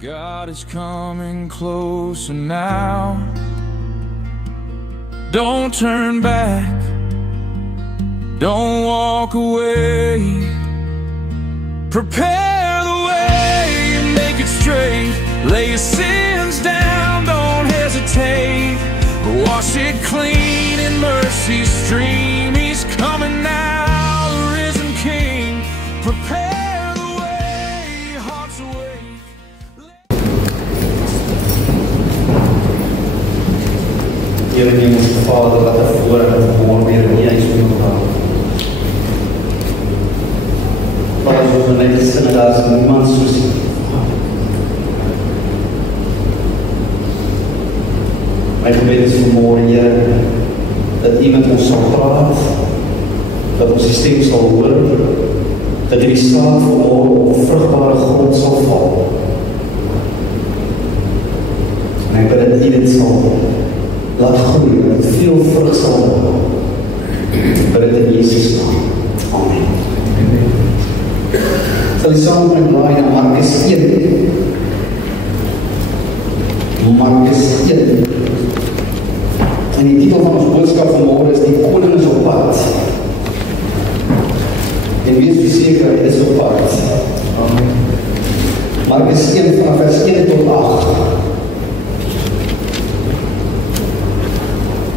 God is coming closer now. Don't turn back, don't walk away. Prepare the way and make it straight. Lay your sins down, don't hesitate. Wash it clean in mercy's stream. He's coming now, the risen King. Prepare the way, hearts awake. Here in ons Vader, wat 'n voorreg om weer in U huis te kom. Vader, ons wil net sê dat daar is niemand soos U. My gebed is vanmôre, Here, dat U met ons sal praat, dat ons die stem sal hoor, dat die saad vanmôre op vrugbare grond sal val. En ek bid dat U dit sal laat groei, dat het veel vrug sal dra. Ek bid dit in Jesus naam. Amen. Sal die saam met my blaai na Markus 1. Markus 1. En die titel van ons boodskap vanmôre is Die Koning is op pad. En wees verseker, hy is op pad. Amen. Markus 1 vanaf vers 1 tot 8.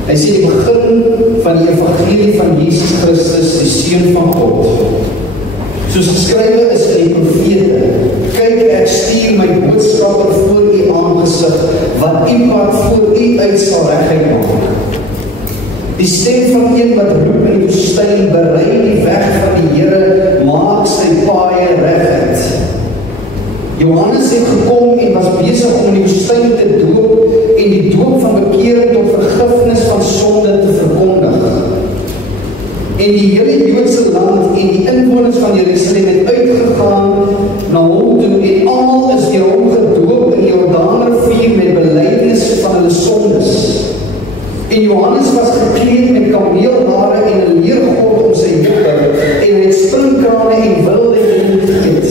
Hy sê die begin van die evangelie van Jesus Christus, die Seun van God. Soos geskrywe is in die profete, kyk, ek stuur my boodskapper voor U aangesig, wat U pad voor U uit sal reguit maak. Die stem van een wat roep in die woestyn, berei die weg van die Here, maak sy paaie reguit. Johannes het gekom en was besig om die woestyn te doop en die doop van bekering tot vergifnis van sonde te verkondig. En die hele Joodse land en die inwoners van Jerusalem het uitgegaan na hom toe en almal is deur hom gedoop in die Jordaanrivier met belydenis van hulle sondes. En Johannes was gekleed met kameelhare en 'n leergord om sy heupe en hy het springkane en wilde honing geëet.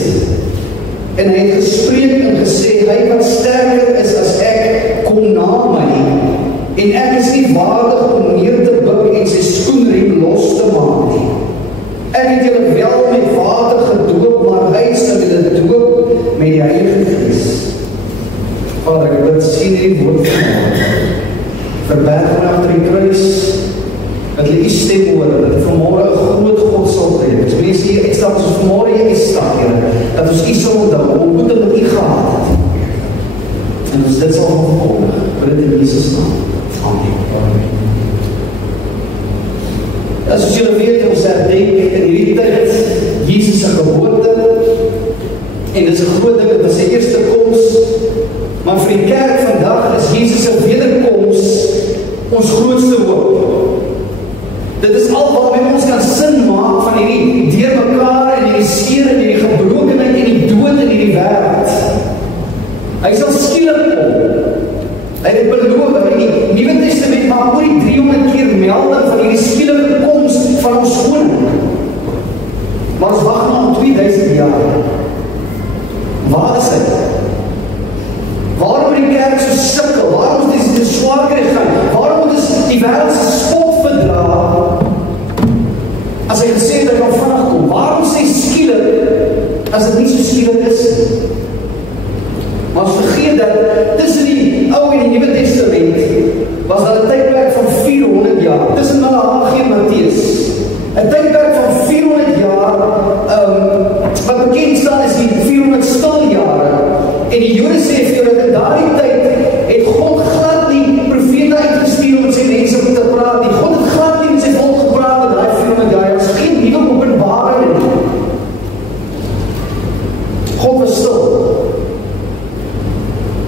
En hy het gespreek en gesê, hy wat sterker is as ek, kom na my, en ek is nie waardig om neer te buig en sy skoenriem los te maak nie. Ek het julle wel met water gedoop, maar hy sal julle doop met die Heilige Gees. Vader, ek bid, sien die woord vanmôre. Verberg van agter die kruis, dat hulle U stem hoor, dat het vanmôre 'n groot God sal tree. As mense hier uitstap, soos vanmôre hier uitstap, Here, dat ons U sal onthou, ontmoeting met U gehad het. En ons dit sal verkondig, bid in Jesus naam. Amen. Ja, soos julle weet, ons herdenk in hierdie tyd Jesus se geboorte, en dit is 'n groot ding, dit was sy eerste koms, maar vir die kerk vandag is Jesus se wederkoms ons grootste hoop. Dit is al waarmee ons kan sin maak van hierdie deurmekaar en hierdie seer en hierdie gebrokenheid en die dood in hierdie wêreld. Hy sal skielik kom. Hy het beloof in die Nuwe Testament maak oor die 300 keer melding van hierdie skielike koms van ons koning. Maar ons wag nog 2000 jaar. Waar is hy? Waarom die kerk so sukkel? Waarom is dit swaar kry gaan? Waarom moet ons die wêreld se spot verdra? As hy gesê het, hy kan vinnig kom. Waarom sê skielik, as dit nie so skielik is? Maar ons vergeet dat tussen die Ou en die Nuwe Testament was daar 'n tydperk van 400 jaar. Tussen Malagi en Matteus. 'n tydperk van 400 jaar, wat bekend staan is die 400 stil jare. En die Jode sê vir julle, in daardie tyd het God glad nie profete uitgestuur om met sy mense te praat nie. God het glad nie met sy volk gepraat in daai 400 jaar. Daar was geen nuwe openbaring nie. God was stil.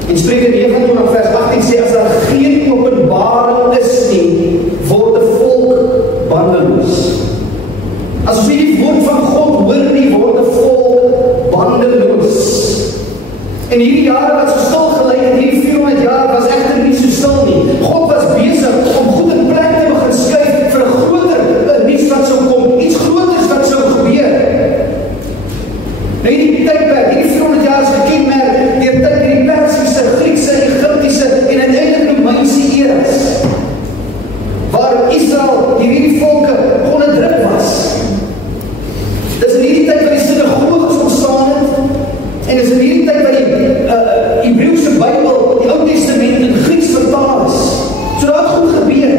En Spreuke 29 vers 18 sê, as daar geen openbaring is nie, word 'n volk bandeloos. As ons die woord van God hoor nie, word 'n volk bandeloos. En hierdie jare wat so stil gelyk het, hierdie 400 jaar was egter nie so stil nie. God was besig om goed in plek te begin skuif vir 'n groter nuus wat sou kom, iets groters wat sou gebeur. Nou hierdie tydperk, hierdie 400 jaar is gekenmerk deur tyd hierdie Bybel, die Ou Testament in Grieks vertaal is. So dat het goed gebeur.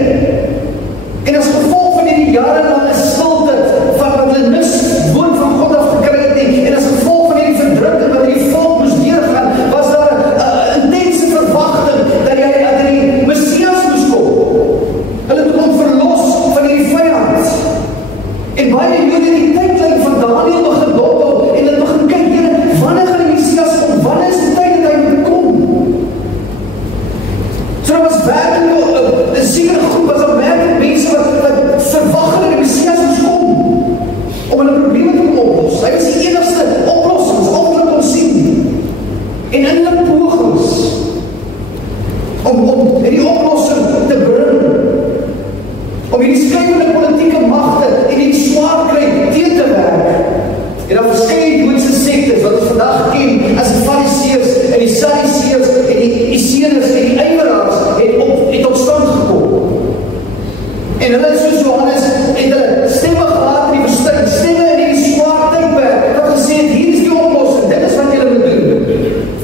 En as gevolg van hierdie jarelange stilte, van wat hulle niks woord van God af gekry het nie, en as gevolg van hierdie verdrukking wat hierdie volk moes deurgaan, was daar 'n intense verwagting dat die Messias moes kom. Hulle het hom verlos van hierdie vyand. En baie Jode die tydlyn van Daniël begin dophou, en hulle begin kyk, Here, wanneer gaan die Messias kom? Wanneer is die tyd dat hy moet kom? So daar was werkelijk 'n sekere groep, was daar werkelijk mense wat verwag dat die Messias moes kom, om hulle probleme te kom oplos. Hy was die enigste oplossing, wat altyd kon sien. En in hulle pogings, om die oplossing te bring, om hierdie skrywende politieke magte en die swaar kry teen te werk. En daar verskeie Joodse sektes wat ons vandag ken as die Fariseërs en die Sadduseërs en die Esseners en die Ywerers het tot stand gekom. En hulle soos Johannes het hulle stemme gehad in die woestyn, stemme in die swaar tydperk wat gesê het, hier is die oplossing, dit is wat julle moet doen.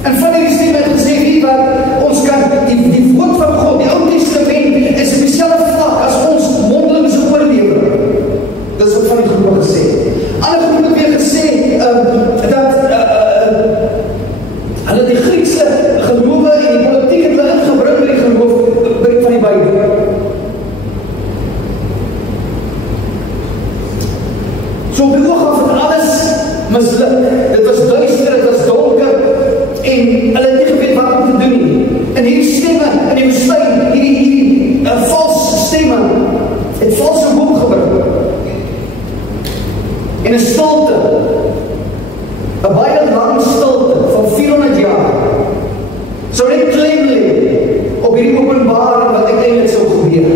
En van hierdie stemme het gesê, wie wat ons kan die woord van God, die Ou Testament is op dieselfde vlak as ons mondelingse oorlewering. Dit is wat van die groepe gesê. Ander groepe het weer gesê dat hulle die Griekse gelowe en die politiek het hulle ingebring by die geloof van die Bybel. So op die oog af het alles misluk. Dit was duister, dit was donker en hulle het nie geweet wat om te doen nie. En hierdie stemme in die woestyn, hierdie valse stemme, het valse hoop gebring. En 'n stilte, 'n baie lang stilte van 400 jaar, sou net klem lê op hierdie openbaring wat uiteindelik sou gebeur.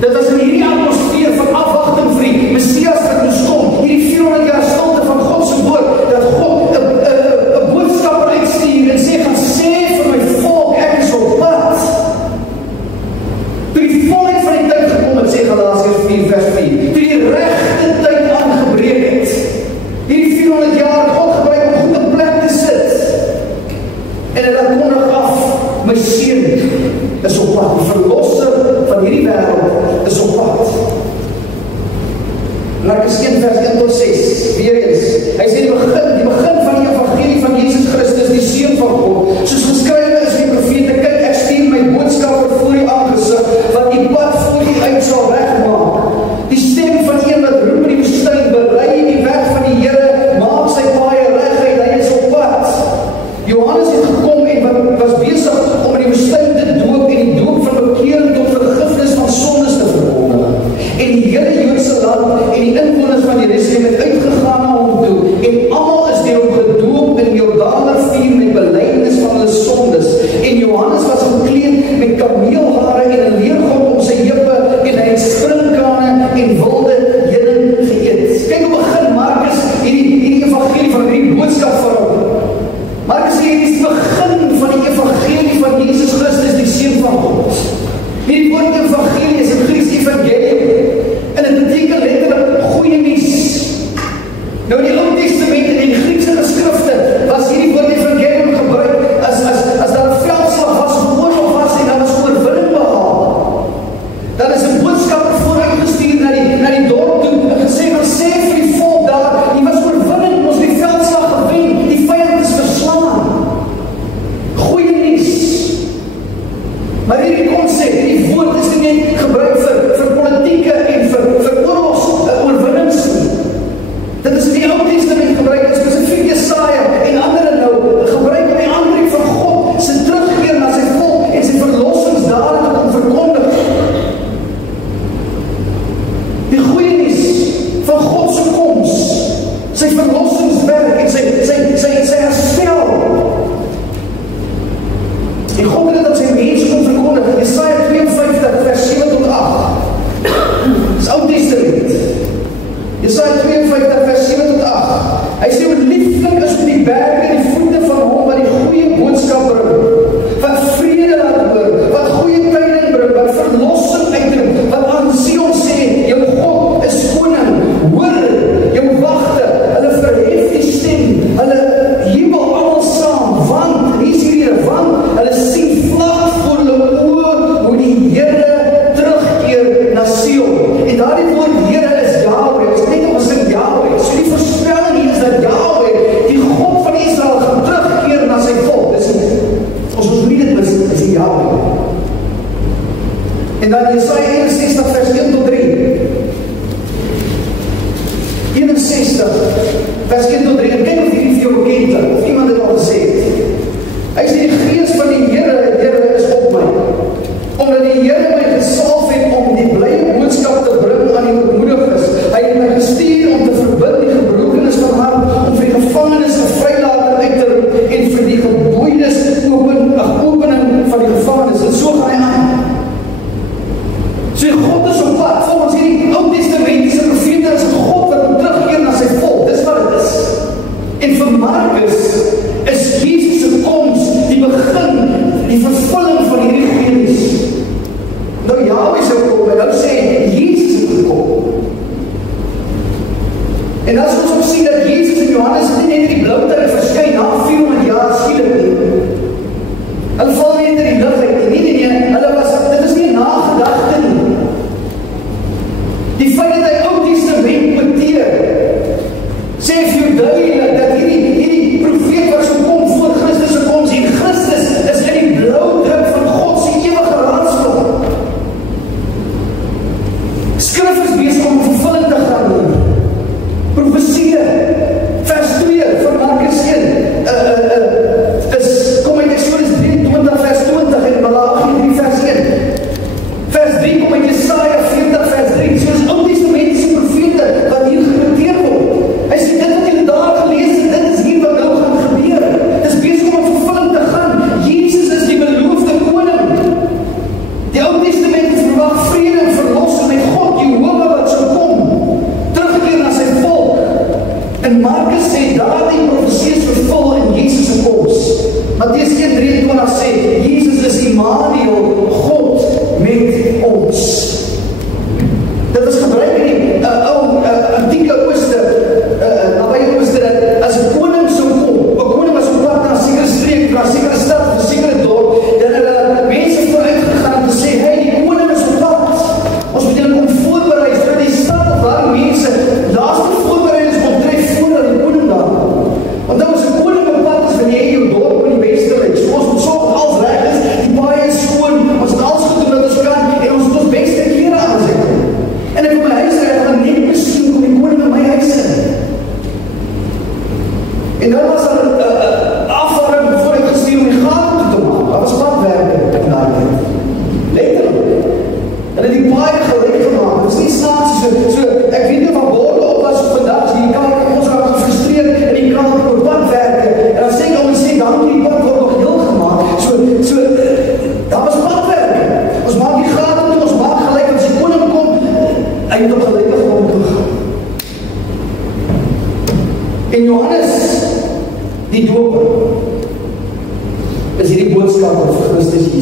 Dit was in hierdie atmosfeer van afwagting vir die Messias wat moes kom, hierdie 400 jaar stilte van God se woord, dat God 'n boodskapper uitstuur en sê, gaan sê vir my volk, ek is op pad. Toe die volheid van die tyd gekom het, sê Galasiërs 4 vers 4, toe die regte tyd aangebreek het, hierdie 400 jaar God gebruik om goed 'n plek te sit, en hulle kondig af, my seun is op pad, die verlosser van hierdie wêreld is op pad. Markus 1 vers 1 tot 6, weer eens, hy sê die begin van die evangelie van Jesus Christus, die Seun van God, soos geskrywe is in die profete, kyk, ek stuur my boodskapper voor die aangesig, wat die pad voor die uit sal regmaak. Die stem van een wat roep in die woestyn, berei die weg van die Here, maak sy paaie reguit, hy is op pad. Johannes het gekom en was besig om in die woestyn te doop en die doop van bekeering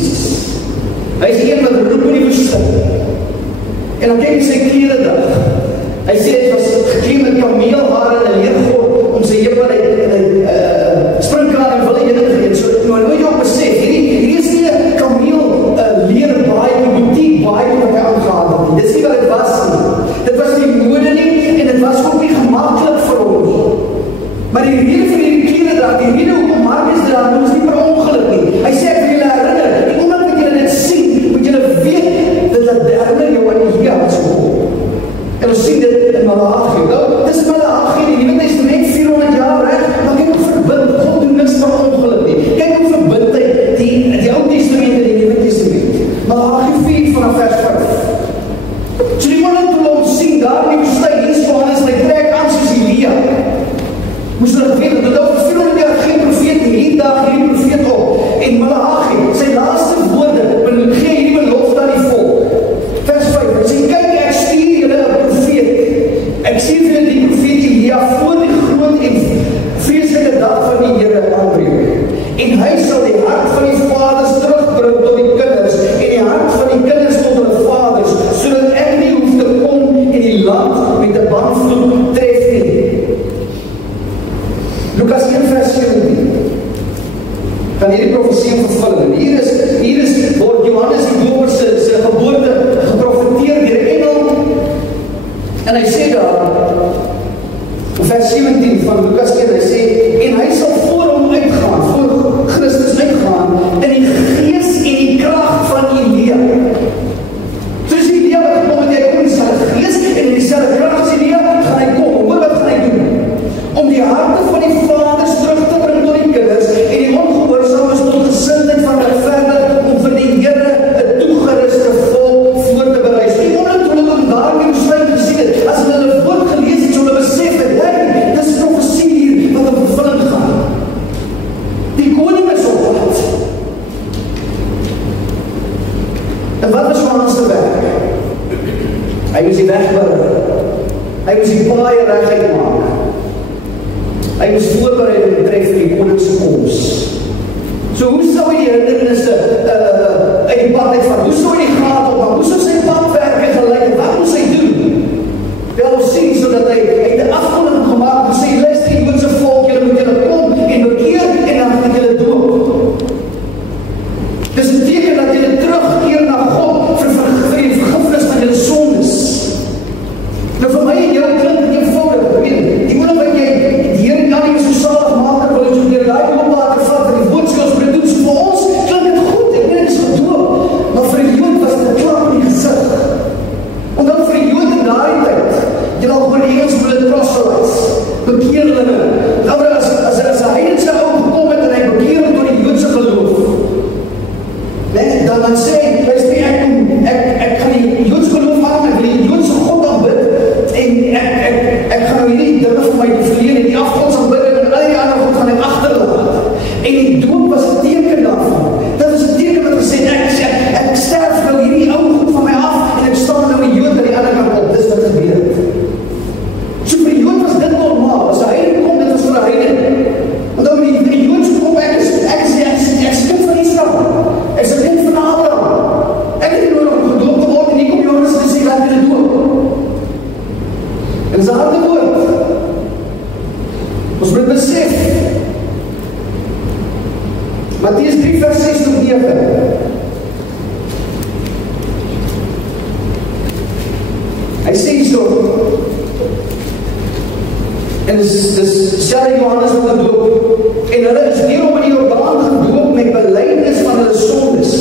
Jesus. Hy is die een wat roep in die woestyn. En dan kyk hy sy klere dag. Hy sê het was gekleed met kameelhare en 'n leergord om sy heupe springkaan en wil hy dit geweet. So nou moet jy ook besef, hierdie is nie 'n kameel leer baie, 'n boutique baie wat hy aangehaal het. Dis nie wat dit was nie. Dit was nie mode nie en dit was ook nie gemaklik vir hom nie. Maar die rede van hierdie klere dag, die rede hoekom Markus dit daar doen, is nie per ongeluk nie. Hy sê ek wil julle herinner, die oomblik wat julle dit sien, moet julle weet dat dit herinner jou aan Elia wat so kom. En ons sien dit in Malagi. Nou, dis Malagi, die Nuwe Testament 400 jaar reg, maar kyk hoe verbind, God doen niks per ongeluk nie. Kyk hoe verbind hy die Ou Testament en die Nuwe Testament. Malagi 4 vanaf vers 5. So die oomblik toe ons sien daar in die woestyn, hier staan is, hy trek aan soos Elia. Moes hulle weet, dat daar 400 jaar geen profeet nie, hierdie dag hierdie profeet op. En Malagi, sy laaste woorde, gee hierdie belofte aan die volk. Vers 5, hy sê, kyk, ek stuur julle 'n profeet. Ek stuur julle die profeet Elia voor die groot en vreeslike dag van die Here aanbreek. En hy sal die hart van die vaders terugbring tot die kinders, en die hart van die kinders tot hulle vaders, sodat ek nie hoef te kom en die land met 'n banvloed tref nie. Lukas 1 vers 17. Kan hierdie profesie vervul. En hier is word Johannes die Doper se geboorte geprofeteer deur 'n engel. En hy sê daar in vers 17 van Lukas 1, hy sê, en hy sal voor hom uitgaan, voor Christus uitgaan, in die gees en die krag van Elia. Soos Elia wat gekom het, hy kom in dieselfde gees en in dieselfde krag as Elia, gaan hy kom. Hoor wat gaan hy doen? Om die harte van die vaders terug te bring tot die kinders en die ongehoorsaames tot gesindheid van regverdig om vir die Here 'n toegeruste volk voor te berei. Die oomblik toe hulle daar in die woestyn gesien het, as hulle hulle woord gelees het, sou hulle besef het, dis profesie hier wat op vervulling gaan. Die koning is op pad. En wat was Johannes se werk? Hy moes die weg berei. Hy moes die paaie reguit maak. Hy moes voorbereiding betref vir die koning se koms. So hoe sou hy die hindernisse uit die pad uitvat? Hoe sou hy die gate opmaak? Hoe sou sy padwerke gelyk? Wat moes hy doen? Wel ons sien, sodat hy het 'n afkondiging gemaak en sê, luister die Joodse volk, julle moet julle kom en bekeer en dan moet julle doop. Dis 'n teken dat julle terugkeer na God vir die vergifnis van julle sondes. Nou vir my en jou klink dit eenvoudig, die oomblik wat jy die Here kan nie so salig maak, wil jy so deur daai oopwater vat en die boodskap bring doen, so vir ons klink dit goed, ek weet dit is gedoop, maar vir die Jood was dit klap in die gesig. Omdat vir die Jood in daai tyd, jy al hoor die Engels wil dit proselytes, bekeerlinge. Nou as 'n heidense ou gekom het en hy bekeer hom tot die Joodse geloof, dan sê hy, ek gaan die Joodse geloof aan, ek wil die Joodse God aanbid, en ek gaan nou hierdie dinge vir my verleen, die afgodsaanbidding en al die ander God gaan ek agterlaat. En die doop was 'n teken daarvan. Dit was 'n teken wat gesê, ek sterf nou hierdie ou goed van my af, en ek staan nou die Jood aan die ander kant op. Dis wat gebeur het. So vir die Jood was dit normaal. As 'n heiden kom, dit was vir 'n heiden. Want dan die Jood so kom, ek is kind van Israel. Ek is 'n kind van Abraham. Ek het nie nodig om gedoop te word en nie kom Johannes te sê, laat julle doop. En dis 'n harde woord. Ons moet besef. Matteus 3 vers 6 tot 9. Hy sê so. En dis selfs Johannes wat gedoop. En hulle is nie om in die Jordaan gedoop met belydenis van hulle sondes.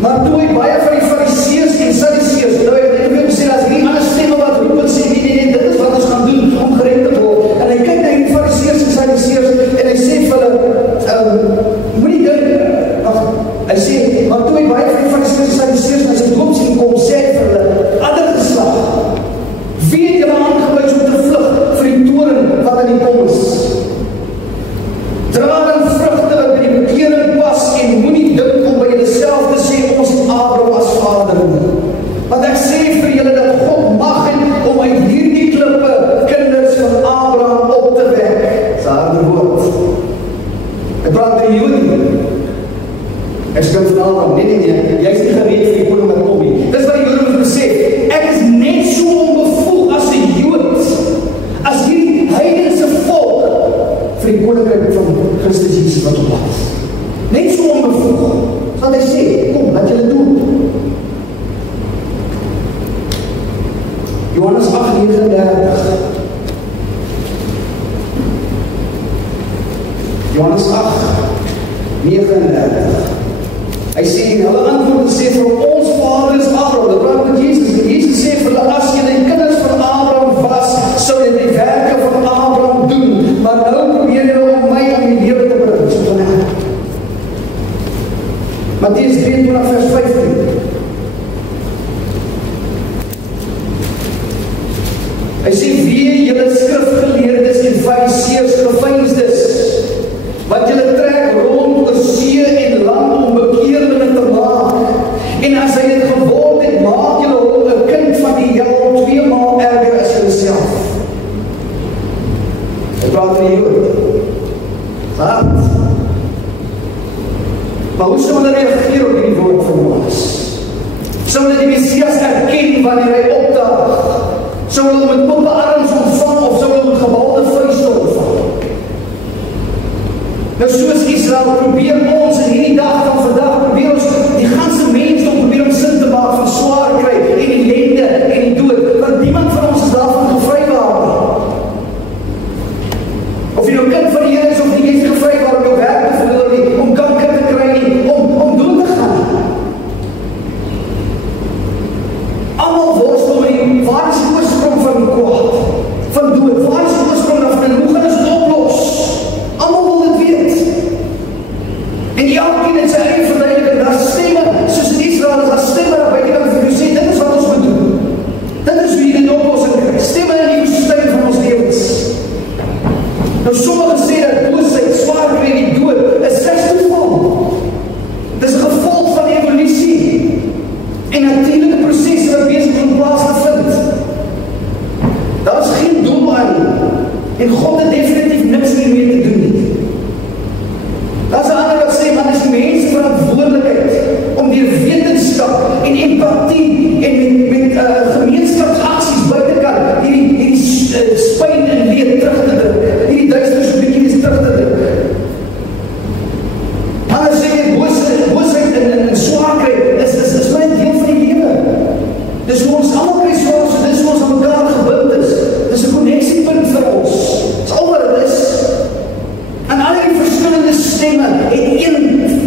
Maar toe hy baie van die Fariseërs en Sadduseërs, nou ek het net gesê as hierdie ander stemme wat roep en sê nee, dit is wat ons gaan doen om gered te word. En hy kyk na die Fariseërs en Sadduseërs en hy sê vir hulle, moenie dink, hy sê, maar toe hy baie van die Fariseërs en Sadduseërs na sy doop sien kom, sê hy vir hulle, ander geslag, wie het julle aangewys om te vlug vir die toren wat aan die kom is? Dra dan vrugte wat by die bekering pas en moenie dink om by julleself te sê, ons het Abraham as vader nie. Want ek sê vir julle dat God mag het om uit hierdie klippe kinders van Abraham op te wek. Dis 'n harde woord. Ek praat met die Jode. Ek is kind van Abraham, nee, jy is nie gereed vir die koning wat kom nie. Dis wat die Jode moet besef, ek is net so onbevoeg as 'n Jood, as hierdie heidense volk, vir die koninkryk van Christus Jesus wat op pad is. Net so onbevoeg, wat hy sê, kom, laat julle doen. Johannes 8:39. Johannes 8:39. Hy sê, en hulle antwoord sê, vir ons vader is Abraham. Dit praat met Jesus. En Jesus sê vir hulle, as julle die kinders van Abraham was, sou julle die werke van Abraham doen. Maar nou probeer julle om my om die lewe te bring. So van hy. Mattheus 23:15. Hy sê, wie julle skrifgeleerdes en fariseërs geveinsdes, wat julle trek rond oor see en land om bekeerlinge te maak, en as hy dit geword het, maak julle hom 'n kind van die hel 2 maal erger as julle self. Hy praat van die Jood. Wat? Maar hoe sou hulle reageer op die woord van Johannes? Sou hulle die Messias erken wanneer hy opdaag? Sou hulle met open arms ontvang of sou hulle met gebalde vuiste ontvang? Nou soos Israel probeer ons in hierdie dag van vandag, probeer ons die ganse mensdom probeer om sin te maak van swaar kry en ellende en die dood, want niemand van ons is daarvan gevrywaar nie. Of jy nou kind van die Here is of nie, jy is gevrywaar om jou werk te verloor nie, om kanker te kry nie, om dood te gaan. Almal worstel met die, waar is die oorsprong van kwaad, van dood, waar is die oorsprong daarvan en hoe gaan ons dit oplos? Almal wil dit weet. En elkeen het sy eie verduideliking, daar stemme, soos in Israel is daar stemme daar buitekant vir jou sê, dit is wat ons moet doen. Dit is hoe jy die oplossing kry. Stemme in die woestyn van ons lewens. Nou sommige sê dat boosheid, swaar kry en die dood is slegs toeval. Dit is 'n gevolg van evolusie en natuurlike prosesse wat besig om plaas te vind. Daar is geen doel aan en God het definitief niks hiermee te doen nie. Daar is 'n ander wat sê, man, is die mens verantwoordelikheid om deur wetenskap en empatie en met gemeenskapsaksies buitekant hierdie spyn en leed terug te druk, hierdie duisternis so bietjie terug te druk. Anders sê jy, boosheid en swaar kry is my deel van die lewe. Dis hoe ons almal kry swaar, so dis hoe ons aan mekaar gebind is. Dis 'n koneksiepunt vir ons. Dis al wat dit is. En al die verskillende stemme het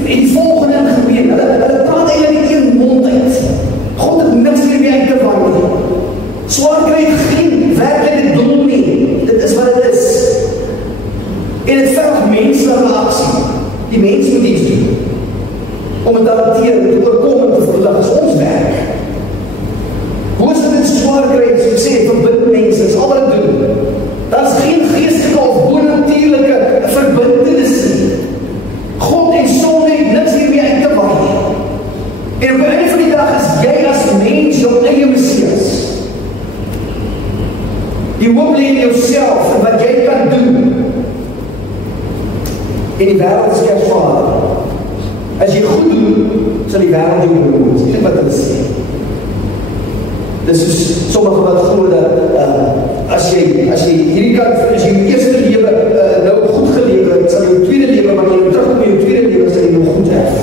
die volgende in gemeen. Hulle praat eintlik een mond uit. God het niks hiermee uit te wand nie. Swaar kry geen werklike doel nie. Dit is wat dit is. En dit verg menslike aksie. Die mens moet iets doen. Om het te hanteer, te oorkom en te verlig. Dit is ons werk. Hoe is dit in swaar kry, soos ek sê, verbind mense, dit is al wat ek doen. Daar is geen geestelike of bonatuurlike verbintenis nie. God en sonde het niks hiermee uit te waai. En op die einde van die dag is jy as mens jou eie Messias. Die hoop lê in jouself en wat jy kan doen. En die wêreld is Kersvader. As jy goed doen, sal die wêreld jou beloon. Dit is wat hulle sê. Dis soos sommige wat glo dat as jy hierdie kant, as jy jou eerste lewe nou goed gelewe het, sal jou tweede lewe, maar jy terugkom in jou tweede lewe, sal jy nog goed erf.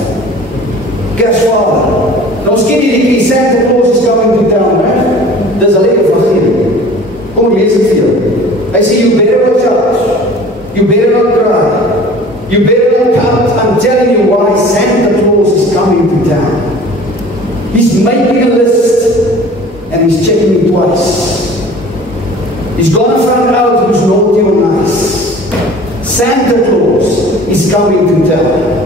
Kersvader. Nou ons ken die Santa Claus is coming to town, hè? Dis alleen evangelie. Kom lees dit vir jou. Hy sê, you better watch out. You better not cry. You better not count. I'm telling you why Santa Claus is coming to town. He's making a list and he's checking it twice. He's gonna find out who's naughty or nice. Santa Claus is coming to town.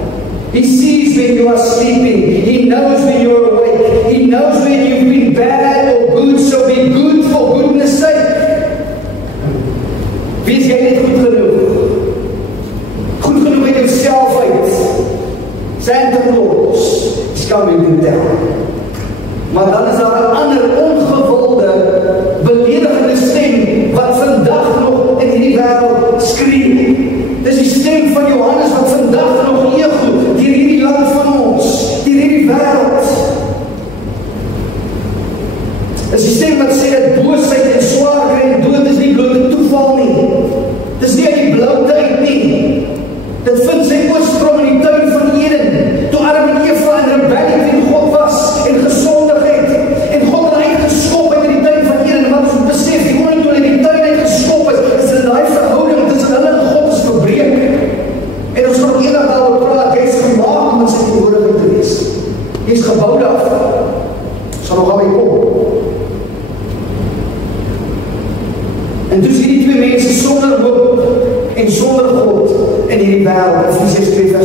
He sees when you are sleeping. He knows when you're awake. He knows when you've been bad or good, so be good for goodness sake. Wees jy net goed genoeg? Goed genoeg met jouself uit. Santa Claus is coming to town. Maar dan is daar 'n ander ongewilde, beledigende stem wat vandag nog in hierdie wêreld skree. Dis die stem van Johannes wat vandag nog ego deur hierdie land van ons.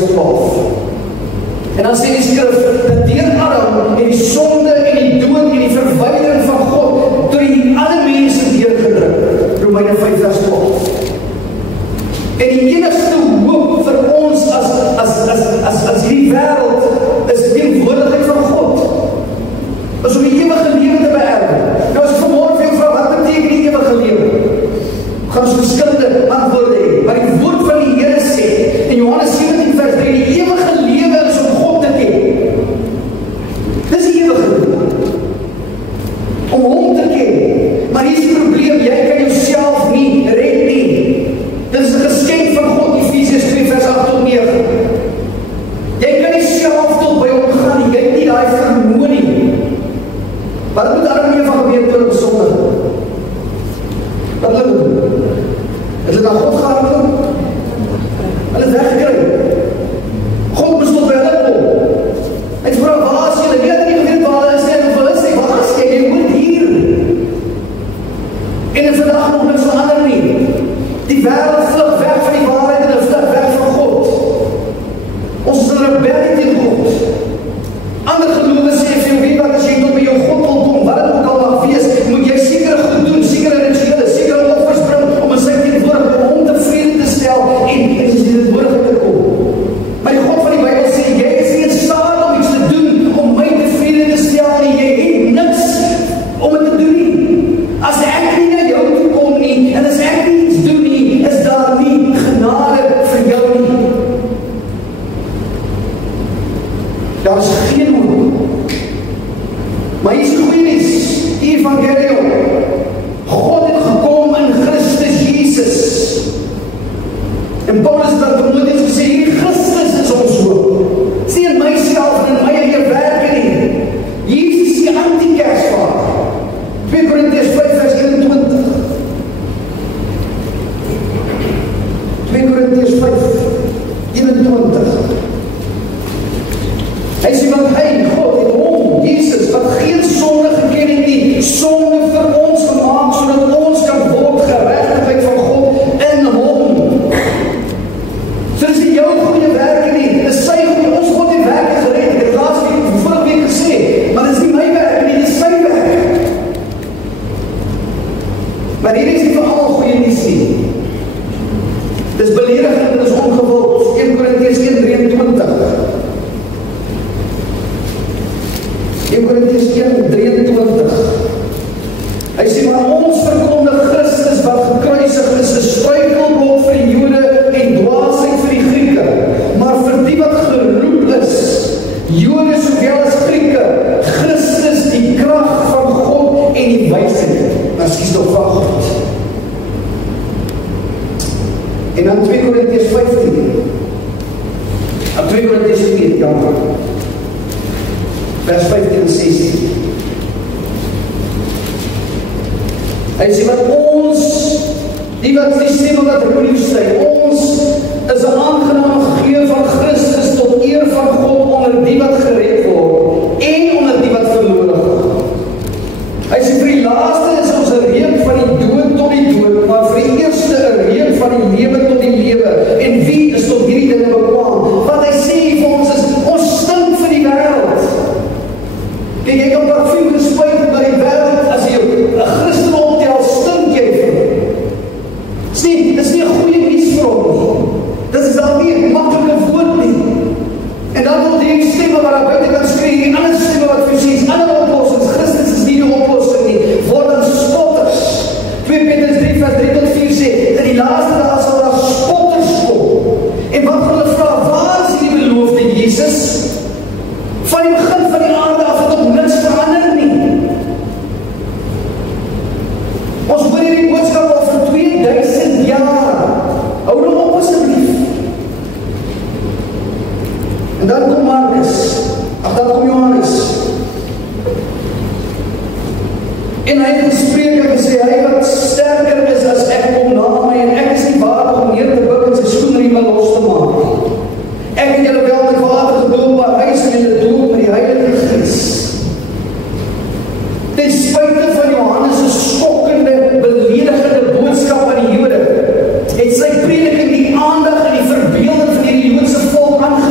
vers 12. En dan sê die skrif, dat deur Adam en die sonde en die dood en die verwydering van God tot die alle mense deurgedruk. Romeine 5 vers 12. En die enigste hoop vir ons as hierdie wêreld is die teenwoordigheid van God. Is om die ewige lewe te beerwe. Nou as ek vanmôre vir jou vra, wat beteken die ewige lewe? Gaan ons verskillende antwoorde hê, maar die woord van die Here sê in Johannes 17 vers 3, die ewige lewe is om God te ken. Dis die ewige lewe. Om hom te ken. Maar hier is die probleem, jy kan jouself nie red nie. Dit is 'n geskenk van God, Efesiërs 2 vers 8 tot 9. Jy kan nie self tot by hom gaan nie, jy het nie daai vermoë nie. Wat moet Adam en Eva gebeur toe hulle besondig? Wat hulle doen? Het hulle na God gehardloop? Hulle het weggekry. God moes tot by hulle kom. Hy het gevra, waar is julle? Weet nie geweet waar hulle is nie, en hulle sê, waar is jy? Jy moet hier. En in vandag nog niks verander nie. Die wêreld vlug weg van die waarheid en hulle vlug weg van God. Ons is 'n rebellie teen God. Ander gelowiges sê vir jou, weet wat, as jy tot by jou God wil kom, wat het ook al mag wees, moet jy sekere goed doen, sekere rituele, sekere offers bring, om in sy teenwoordigheid, om hom tevrede te stel, en in sy teenwoordigheid te kom. Maar die God van die Bybel sê, jy is nie in staat om iets te doen, om my tevrede te stel, en jy het niks om het te doen nie. As ek nie na jou toe kom nie, en as ek nie iets doen nie, is daar nie genade vir jou nie. Daar is geen hoop. Maar hier is die goeie nuus, die evangelium. God het gekom in Christus Jesus. En Paulus het dan vermoedend gesê, hier Christus is ons hoop. Dis nie in myself en in my eie werke nie. Jesus is die anti-kersvader. 2 Korintiërs 5 vers 21. 2 Korintiërs 5 21. Hy sê, want hy, God, het hom, Jesus, wat geen sonde geken het nie, sonde vir ons gemaak, sodat ons kan word geregtigheid van God in hom. So dis nie jou goeie werke nie, dis sy goeie, ons God die werke gered, ek het laatst week, vorige week gesê, maar dis nie my werk nie, dis sy werk. Maar hier is nie vir allemaal goeie nuus nie. Dis beledigend en dis ongewild. 1 Korintiërs 1:23. 1 Korintiërs 1:23. Hy sê, maar ons verkondig Christus wat gekruisig is, 'n struikelblok vir die Jode en dwaasheid vir die Grieke. Maar vir die wat geroep is, Jode sowel as Grieke, Christus die krag van God en die wysheid. Maar skies nog van God. En dan 2 Korintiërs 15. 2 Korintiërs 4, jammer. Vers 15 en 16. Hy sê, wat ons, die stemme wat roep sê, ons is 'n aangename gegee van Christus tot eer van God onder die wat gered word en onder die wat verlore gaan. Hy sê, vir die laaste is ons 'n reuk van die dood tot die dood, maar vir die eerste 'n reuk van die lewe tot die lewe. En wie is tot hierdie dinge bekwaam? Wat hy sê vir ons is, ons stink vir die wêreld. Kijk, jy kan parfuum gespuit by die wêreld, as jy 'n Christen optel, stink jy vir hom. Dis nie 'n goeie nuus vir hom nie. Dit is dan nie 'n maklike woord nie. En dan word die stemme wat daar buite kan skree, die ander stemme wat vir sê, ander oplossings, Christus is nie die oplossing nie, word dan spotters. 2 Petrus 3 vers 3 tot 4 sê, in die laaste dae sal daar spotters kom. En wat gaan hulle vra, waar is die beloofde Jesus? Van die begin van die aarde af het op niks verander nie. Ons hoor hierdie boodskap al vir 2000 jaar. Hou nou op asseblief. En dan kom dan kom Johannes. En hy het gespreek en gesê, hy wat sterker is as ek kom na my, en ek is nie waardig om neer te buk en sy skoenrieme los te maak. Ek het julle wel met water gedoop, maar hy is julle doop met die Heilige Gees. Ten spyte van Johannes' skokkende, beledigende boodskap aan die Jode, het sy prediking die aandag en die verbeelding van die Joodse volk aangegeven.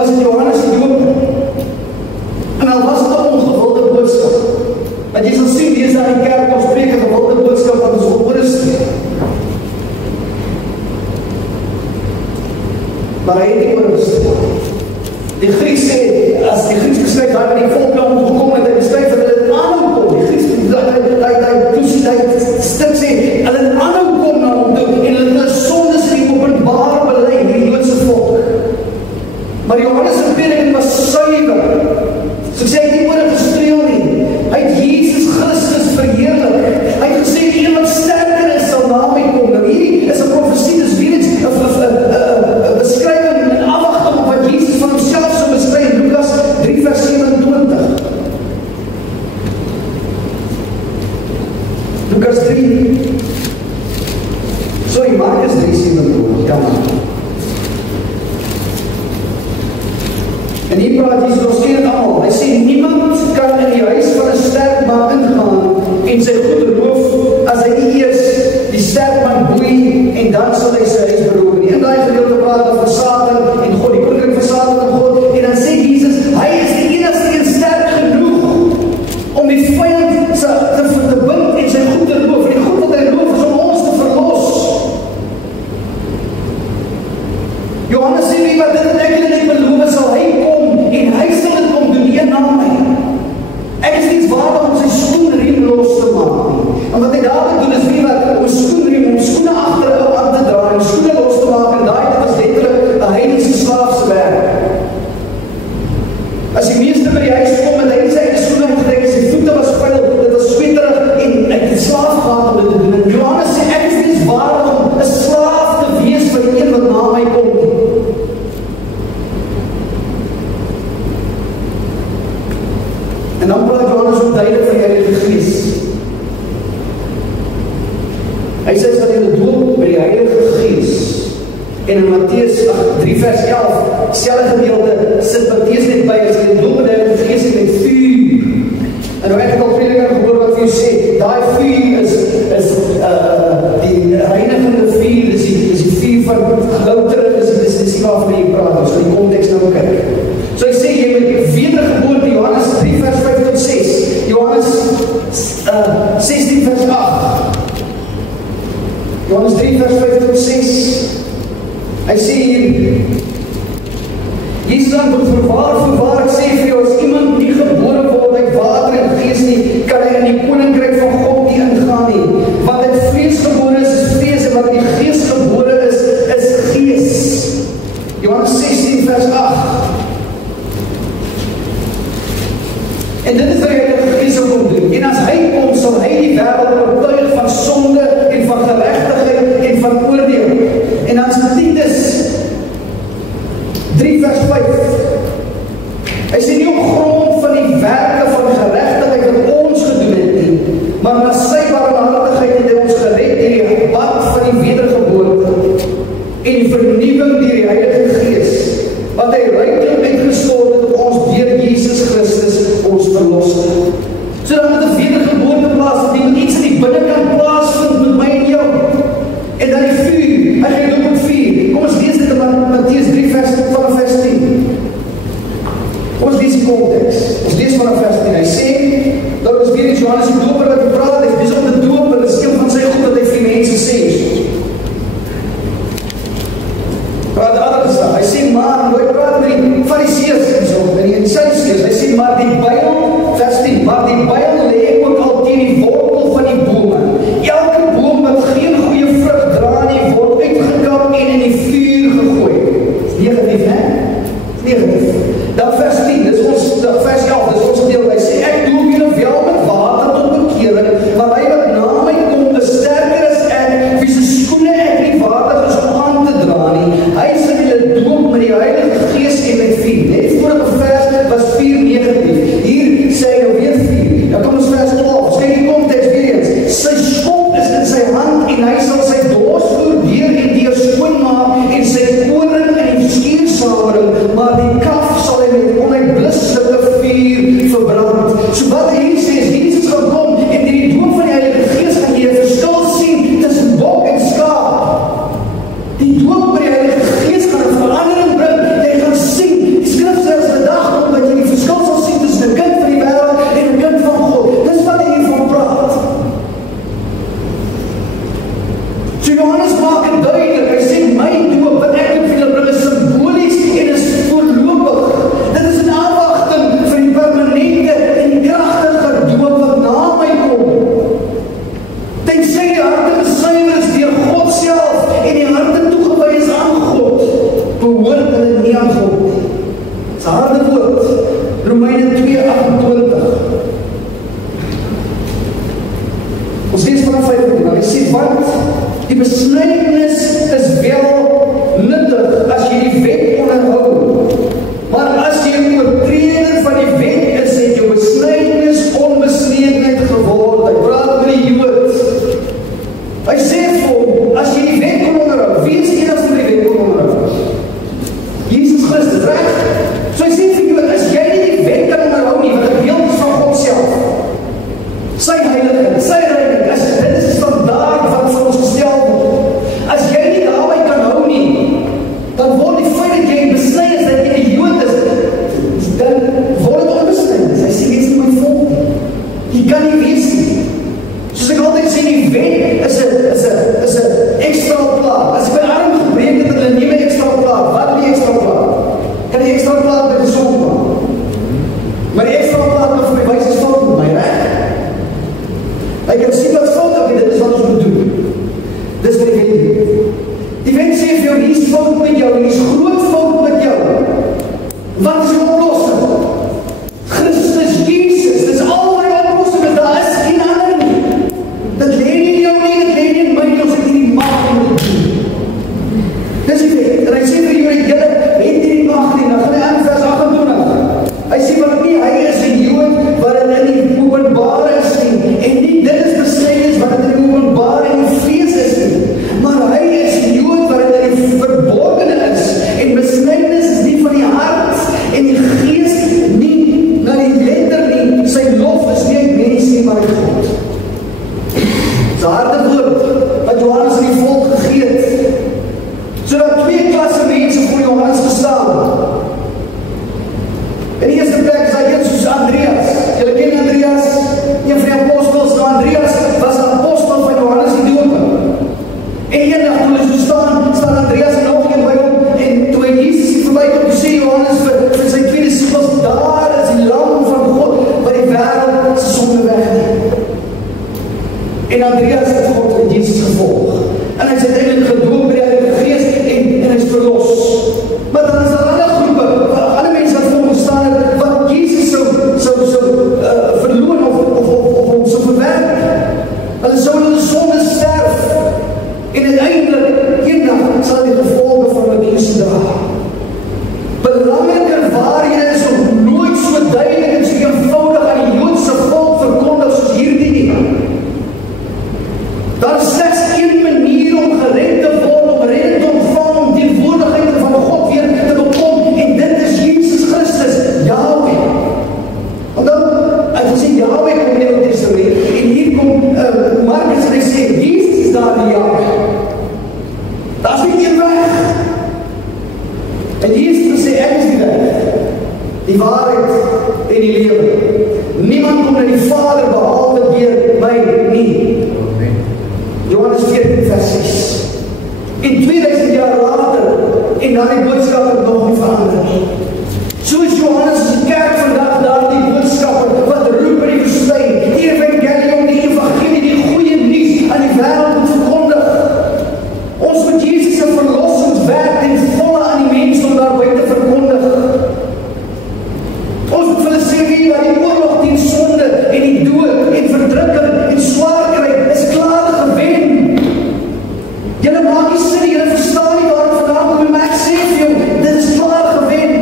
was dit Johannes die Doper. En al was dit 'n ongewilde boodskap. Want jy sal sien, hier is daar in die kerk, ons preek 'n gewilde boodskap wat ons wil oorstuur. Maar hy het nie oorstuur. Die Grieks sê, as die Grieks beskryf, waar die volk na hom gekom het, hy beskryf dat hulle in aanhou kom. Die Grieks, hy stuk sê, hulle in aanhou kom na hom toe, en hulle sondes in die openbare bely, die Joodse volk. Maar Johannes se prediking was suiwer. So sê hy het nie oor gestreel nie. Hy het Jesus Christus verheerlik. Hy het gesê, die een wat sterker is, sal na my kom. Nou hierdie is 'n profesie, dis weer iets, 'n beskrywing in afwagting op wat Jesus van homself sou beskryf, Lukas 3 vers 27. Lukas 3. Sorry, Markus 3:27. Ja, man. En hier praat Jesus, ons ken het allemaal. Hy sê, niemand kan in die huis van 'n sterk man ingaan en sy goede roof, as hy nie eers die sterk man boei, en dan sal hy sy huis beroof. En in daai gedeelte praat van Satan en God, die koninkryk van Satan en God, en dan sê Jesus, hy is die enigste en sterk genoeg om die vyand te bind en sy goed te roof. En die goed wat hy roof is om ons te verlos. Johannes sê, wie wat dit en ek en ek beloof, sal hy kom en hy sal dit kom doen, nie na my. Ek is nie waardig om sy skoenriem los te maak nie. En wat hy daar doen is wie wat om skoenriem, om skoene agter aan te dra en skoene los te maak, en daai was letterlik 'n heidense slaafse werk. As die meeste by die huis kom en hy het sy skoene uitgetrek en sy voete was vuil, dit was sweterig en ek het slaaf gehad om dit te doen. En Johannes sê, ek is nie waardig om 'n slaaf te wees vir die een wat na my kom. En dan praat Johannes ook duidelik van die Heilige Gees. Hy sê dat hy doop met die Heilige Gees. En in Matteus 3 vers 11, selfe gedeelte, sit Matteus net by, as hy doop met die Heilige Gees en met vuur. En nou het ek al prediker gehoor wat vir jou sê, daai vuur is die reinigende vuur, dis die vuur van louter, dis die waarvan jy praat, so die konteks nou kyk. So hy sê, jy moet wedergeboorte, Johannes 3 vers 5 tot 6, Johannes 16 vers 8, Johannes 3 vers 5 tot 6, hy sê hier, Jesus antwoord, voorwaar, ek sê vir jou, as iemand nie gebore word uit water en gees nie, kan hy in die koninkryk van God nie ingaan nie. Wat uit vlees gebore is vlees, en wat die gees gebore is gees. Johannes 16 vers 8. En dit is wat hy die Gees sal kom doen. En as hy kom, sal hy die wêreld oortuig van sonde en van geregtigheid en van oordeel. En dan is Titus 3 vers 5. Hy sê nie op grond van die werke van geregtigheid wat ons gedoen het nie, maar na sy barmhartigheid het hy ons gered deur die bad van die wedergeboorte en vernuwing deur die Heilige Gees, wat hy ryklik uitgestort het op ons deur Jesus Christus, ons verlosser. So dan moet 'n wedergeboorte plaasvind, die moet iets in die binnekant plaasvind met my en jou. En dan die vuur, hy gaan doen met vuur. Kom ons lees dit in Matteus 3 vers 10. Kom ons lees die konteks. Ons lees vanaf vers 10. Hy sê, dat ons weer in Johannes die Doper wat gepraat het, dis om te doop, en dit is een van sy goed wat hy vir die mense sê. Praat anders dan. Hy sê, maar, hy praat met die Fariseërs en so, en die Sadduseërs. Hy sê, maar die Bybel, vers 10, maar die Bybel lê ook al teen die wortel van die bome. Elke boom wat geen goeie vrug dra nie, word uitgekap en in die vuur gegooi. Dis negatief, hè? Negatief. Dan vers 10, dis ons, vers 11, dis ons deel. Hy sê, ek doop julle wel met water tot bekering, maar hy wat na my kom, is sterker as ek, wie se skoene ek nie waardig is om aan te dra nie. Hy sê julle doop met die Heilige Gees en met vuur. Net vorige vers was 4 negatief. Hier sê hy nou weer 4. Dan kom ons vers 12. Kyk die konteks weer eens. Sy skop is in sy hand en hy sal sy dorsvloer deur en deur skoonmaak en sy koring in die skuursameling, maar die kaf sal hy met onuitbluslike vuur verbrand. So wat hy hier sê is, Jesus gaan kom en die doop van die Heilige Gees gaan jy 'n verskil sien tussen bok en skaap. Die doop by die Heilige Gees gaan 'n verandering bring. Jy gaan sien, In die eerste plek is hy een soos Andreas. Julle ken Andreas, een van die apostels. Nou Andreas was 'n apostel van Johannes die Doper. En eendag toe hulle so staan Andreas en nog een by hom, en toe hy Jesus verbykom, toe sê Johannes vir sy twee disippels, daar is die lam van God wat die wêreld se sonde wegneem. En Andreas het God en Jesus gevolg. En hy is uiteindelik gedoop by die Heilige Gees en hy is verlos. Maar dan is daar ander groepe, ander mense wat voor ons staan het, wat Jesus sou verloon of hom sou verwerp. Hulle sou hulle sonde sterf. En uiteindelik, eendag sal die gevolge van wat Jesus dra. Belangriker waarhede is om nooit so duidelik en so eenvoudig aan die Joodse volk verkondig soos hierdie nie. Daar is slegs een manier om gered te word, om redding te ontvang, om die teenwoordigheid van God weer te bekom, en dit is Jesus Christus, Yahweh. Omdat, as jy sê Yahweh kom in die Ou Testament, en hier kom Markus en hy sê, Jesus is daar die Yahweh. Daar is nie een weg. En Jesus sê, ek is die weg, die waarheid en die lewe. Niemand kom na die Vader behalwe deur my nie. Johannes 14 vers 6. En 2000 jaar later, en dan die boodskap het nog nie verander nie. Soos Johannes die kerk vandag daar die boodskap wat roep in die woestyn, die evangelium, die evangelie, die goeie nuus aan die wêreld moet verkondig. Ons moet Jesus se verlossingswerk ten volle aan die mense om daar buite verkondig. Ons moet vir hulle sê wie wat die oorlog teen sonde en die dood en verdrukking en swaar kry is klaar gewen. Julle maak nie sin, julle verstaan nie waar het vandaan kom, maar ek sê vir jou, dit is klaar gewen.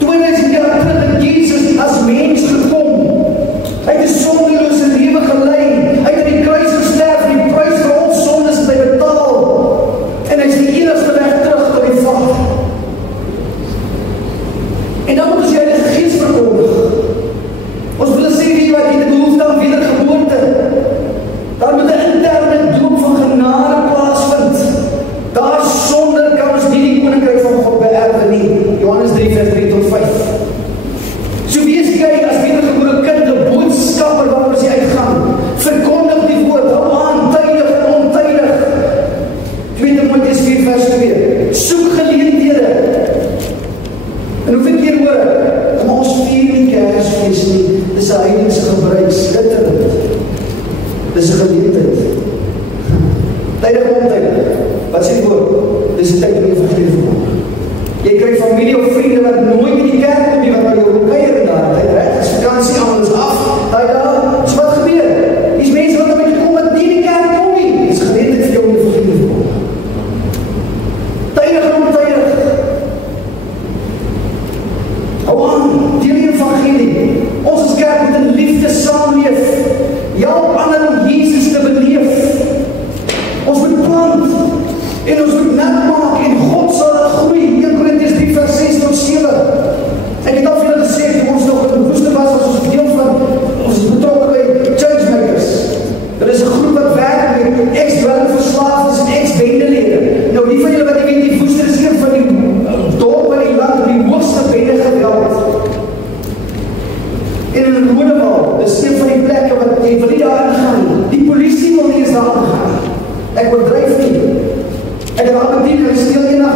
2000 jaar terug het Jesus as mens gekom. Hy het 'n sondelose lewe gelei. Hy het aan die kruis gesterf en die prys vir ons sondes het hy betaal. En hy is die enigste weg terug tot die Vader. En dan moet ons die Heilige Gees verkondig. Ons wil sê wie wat jy die behoefte aan wedergeboorte. Daar moet 'n interne doop van genade plaasvind. Daar sonder kan ons nie die koninkryk van God beerwe nie. Johannes 3 vers 3 tot 5. So wees jy as wedergebore kind 'n boodskapper waaroor jy uitgaan. Verkondig die woord, hou aan, tydig en ontydig. 2 Timoteus 4 vers 2. Soek geleenthede. En hoeveel keer hoor, om ons vier nie Kersfees nie, dis 'n heidense gebruik, skitterend. Dis 'n geleentheid. Tydig ontydig. Wat sê die woord? Dis 'n tyd om die evangelie te verkondig. Jy kry familie of vriende wat nooit in die kerk kom nie, wat by jou kuier in daardie tyd, reg? Dis vakansie, alles af. Daai dae, so wat gebeur? Dis mense wat met jou kom wat nie in die kerk kom nie. Dis 'n geleentheid vir jou om die evangelie te verkondig. Tydig en ontydig. Hou aan, deel die evangelie. Ons as kerk moet in liefde saamleef. Help ander om Jesus te beleef. Ons moet plant en ons moet nat maak en God sal dit groei. 1 Korintiërs 3 vers 6 tot 7. Ek het al vir julle gesê, toe ons nog in Woeste was, as ons deel van, ons is betrokke by Changemakers. Dit is 'n groep wat werk met ex-dwelmverslaafdes en ex-bendelede. Nou die van julle wat ek weet, die Woeste is een van die dorp in die land, die hoogste bende geweld. En in Roodewaal, dis een van die plekke wat jy wil nie daar gaan. Die polisie wil nie eens daar gaan. Ek oordryf nie. Ek het al bedien, ek steel eendag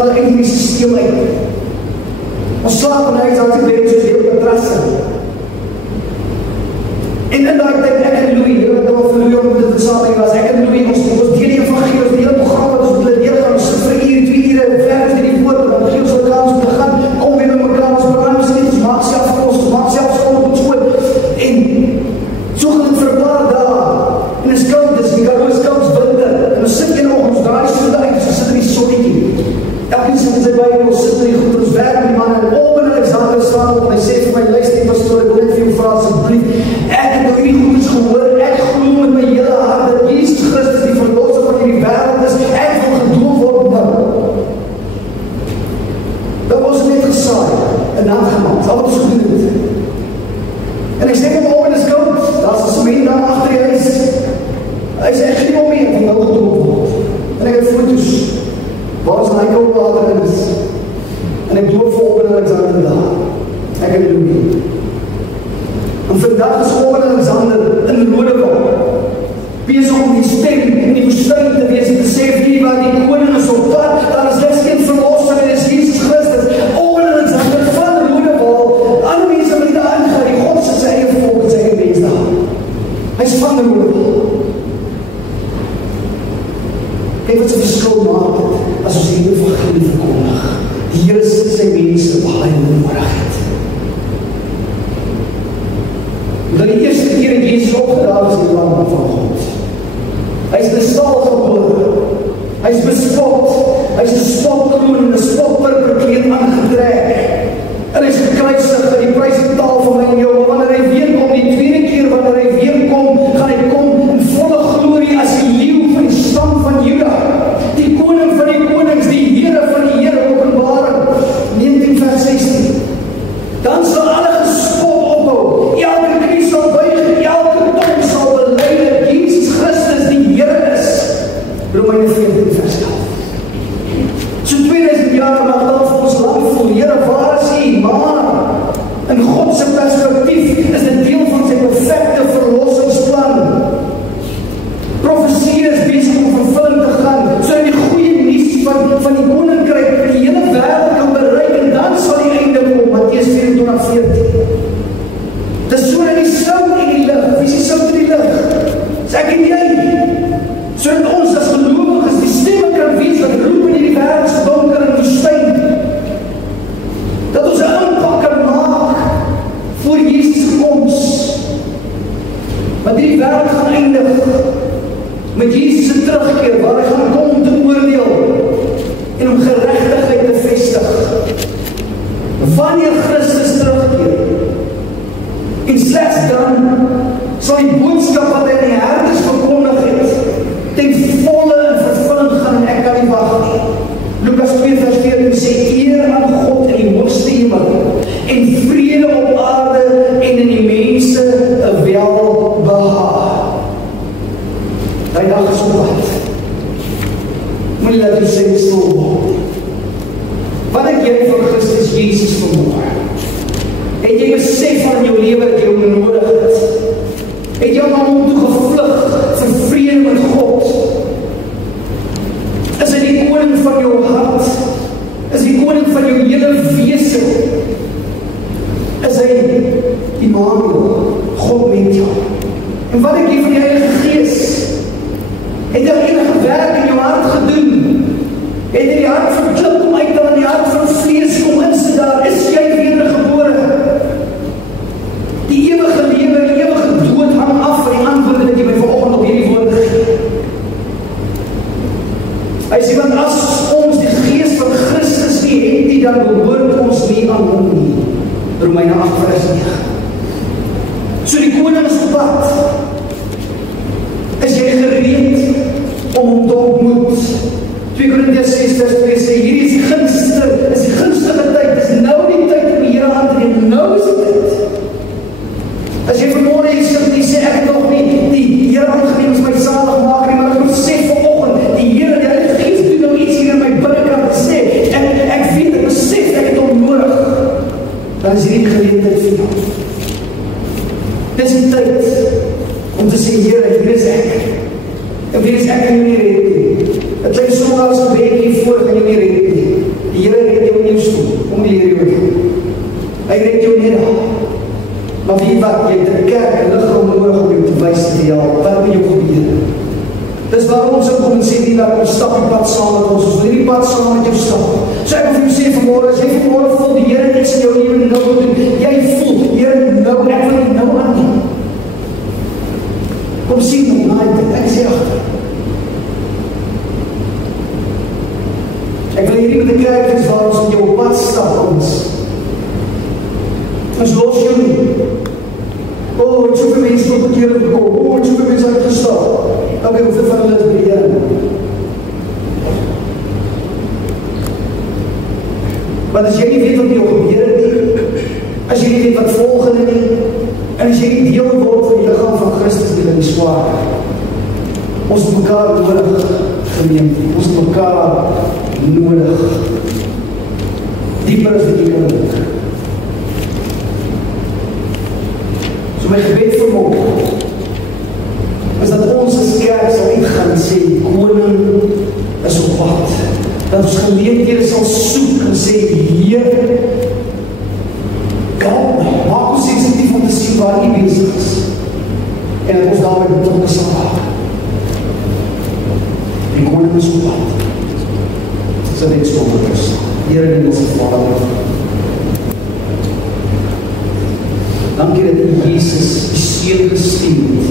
gaan hulle uit die systeem uit. Ons slaap in huis aan die bed soos heel matrasse. En in daai tyd, ek en Louis, ek het al vir Louis om dit versamel was, ek en Louis, ons deel die evangelie, ons deel program wat ons op die deel gaan, ons sit vir 1, 2 ure, verder in die woord, dan begin ons elkaar ons te gaan, kom weer met mekaar, ons belang ons niet, ons maak self van ons maak skoon op ons goed, en so gaan het vir 'n paar dae, en is koud, dis die Karoo is koud, winter, en ons sit een oggend, ons draai so uit, ons sit in die sonnetjie, elkeen sit in sy Bybel, ons sit in die goed, ons werk met die man, en op in Alexander staan op, en hy sê vir my, luister die pastoor, ek wil net vir jou vra asseblief, ek het nou hierdie goeds gehoor, ek glo met my hele hart, dat Jesus Christus die verlosser van hierdie wêreld is, ek wil gedoop word nou. Dat was net gesaai, en nagemaak, al wat ons gedoen het. En ek sê kom op in die skout, daar is 'n sement daar agter die huis, hy sê, ek gee nie om mee, ek wil gedoop word. En ek het foto's, waar is my koolwater in is, en ek doop vir op in Alexander daar, ek het doen nie. En vandag is op in Alexander in Rodewal, besig om die stem in die woestyn te wees, en te sê vir die wat die koning is op pad, daar is niks geen verlosser, en is Jesus Christus, op in Alexander van Rodewal, alle mense wat die daar ingaan, die God sit sy eie volk en sy eie mens daar. Hy is van Rodewal. Kijk wat sy verskil maak het, as ons die evangelie verkondig. Die Here sit sy mense waar hy nodig het. Dat die eerste keer dat Jezus opgedaag is in die lam van God. Hy is in 'n stal gebore. Hy is bespot. Hy is 'n spotkroon en 'n spotpurperkleed aangetrek. En hy is gekruisig in die prystaal van my en jou. Maar wanneer hy weer kom, die tweede keer wanneer hy weer kom, gaan hy kom in volle glorie as die leeu van die stam van Juda. Die koning van die konings, die Here van die Here, Openbaring 19 vers 16. Dan sal alle gespot ophou. Elke knie sal buig, elke tong sal bely dat Jesus Christus die Here is. Romeine 14 vers 11. So 2000 jaar mag dat vir ons land voel. Here, waar is U? Maar in God se perspektief is dit deel van sy perfekte verlossingsplan. Profesie is besig om vervulling te gaan, sodat die goeie nuus van die koninkryk die hele wêreld kan bereik, en dan sal die einde kom. Matteus 24:14. Dis sodat die sout en die lig, wie is die sout en die lig? Dis ek en jy. Sodat ons as gelowiges die stemme kan wees wat roep in die wêreld se donker en woestyn. Dat ons 'n impak kan maak voor Jesus koms. Want die wêreld gaan eindig met Jesus se terugkeer, waar hy gaan kom om te oordeel en om geregtigheid te vestig. Wanneer Christus terugkeer, en slegs dan sal die boodskap wat hy in die herders verkondig het, ten volle in vervulling gaan, en ek kan nie wag nie. Lukas 2 vers 14 sê, eer aan God in die hoogste hemel, en vrede op aarde, en in die mense 'n welbehaag. Die dag is op pad. Moenie laat jou sin stil word. Wat het jy van Christus Jesus vermoor? Het jy besef van jou lewe dat jy hom nodig het? Het jy na hom toe gevlug vir vrede met God? Is hy die koning van jou hart? Is die koning van jou hele wese? Is hy Immanuel, God met jou? En wat het jy van die Heilige Gees? Het jy enige werk in jou hart gedoen? Het jy die hart verklip om uit dan die hart van vlees kom insit daar? Is jy wedergebore? Die ewige lewe, die ewige dood hang af van die antwoorde wat jy my vanoggend op hierdie woorde gee. Hy sê, want as ons die Gees van Christus nie het nie, dan behoort ons nie aan hom nie. Romeine 8 vers 9. So die koning is op pad. Is jy gereed om hom te ontmoet? 2 Korintiërs 6 vers 2 sê, hierdie is die gunstige tyd, dis nou die tyd om die Here aan te neem, nou is die tyd. As jy vanmorgen jy sit en jy sê, ek het nog nie die Here aangeneem as my saligmaker, maar ek moet sê vanoggend, die Here, die Heilige Gees doen nou iets hier in my binnekant te sê, ek weet, ek besef, ek het hom nodig, dan is hierdie geleentheid vir jou. Dis die tyd om te sê, Here, hier is ek. En wie is ek kan jou nie red nie. Het lyk so as 'n week hiervoor kan jou nie red nie. met jou stap. So ek wil vir jou sê vanmôre, as jy vanmôre voel die Here iets in jou lewe nou wil doen, jy voel, Here nou, ek wil nie nou aan nie. Kom sien hom, ek sê agter. Ek wil hierdie met die kerk is waar ons met jou op pad stap, ons los jou nie. O, het soveel mense tot bekering gekom, het soveel mense uitgestap. Dan ben hoeveel van hulle te beheer. Want as jy nie weet wat jou gebeur het nie, as jy nie weet wat volgende nie, en as jy nie deel word van die liggaam van Christus nie, dan is swaar. Ons het mekaar nodig, gemeente. Ons het mekaar nodig. Dieper as die eerlijk. So my gebed vir môre is dat ons as kerk sal uitgaan en sê, die koning is op pad. Dat ons geleenthede sal soek en sê, Heer, help my, maak ons sensitief om te sien waar U besig is. En dat ons daarby betrokke sal raak. Die koning is op pad. Sal net so met ons. Heer in ons Vader. Dankie dat U Jesus die Seun gestuur het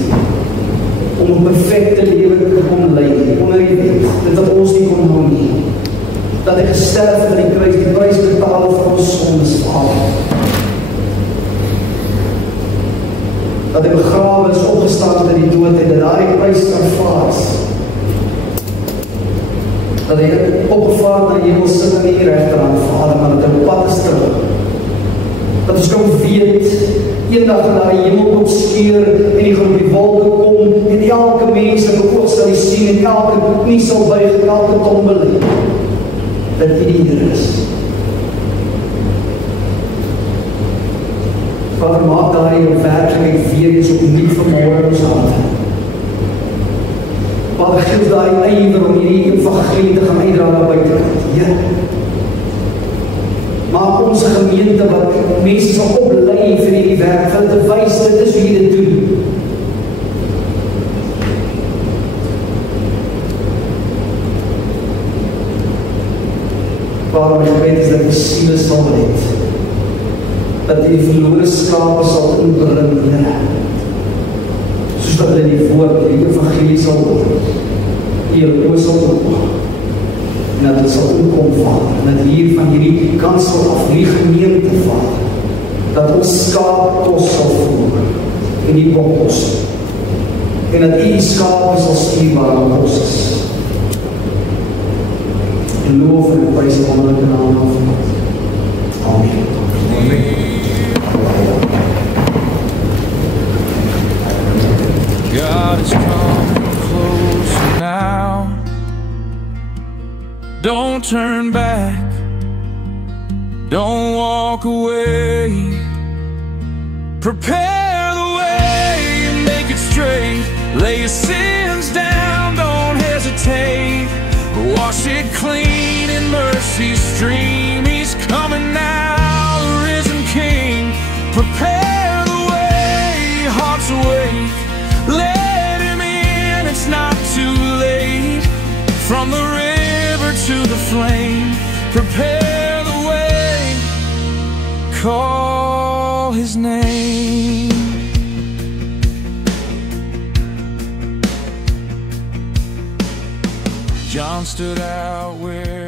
om 'n perfekte lewe te kom lei onder die wet, dat ons nie kon hou nie. Dat hy gesterf het aan die kruis, die prys betaal vir ons sondes, Vader. Dat hy begrawe is, opgestaan uit die dood en dat daardie prys aanvaar is. Dat hy opgevaar na die hemel sit aan die regterhand, Vader, maar dat hy op pad is terug. Dat ons kan weet, eendag gaan daar die hemel kom skeur en die gaan op die wolke kom en elke mens in die oog sal sien en elke knie sal buig en elke tong bely dat U die Here is. Vader, maak daardie werklikheid weer eens opnuut vanmôre in ons harte. Vader, gee ons daardie ywer om hierdie evangelie te gaan uitdra na buitekant. Here, maak ons gemeente wat mense sal oplei vir hierdie werk, vir te wys dit is hoe jy dit doen. Vader, my gebed is dat die siele sal red, dat die verlore skape sal inbring, Here, soos dat hulle die woord, die evangelie sal hoor, die oë sal oopmaak, en dat het sal inkom, Vader, en dat hier van hierdie kansel af, hierdie gemeente, Vader, dat ons skaapkos sal voer, en die bokkos, en dat die skape sal stuur waar ons is. En loof en prys in wonderlike naam van God. Amen. Amen. God is coming closer now. Don't turn back. Don't walk away. Prepare the way and make it straight. Lay your sins down, don't hesitate. Wash it clean in mercy's stream. He's coming now, the risen King. Prepare the way, hearts awake. Let Him in, it's not too late. From the river to the flame, prepare the way. Call His name. John stood out where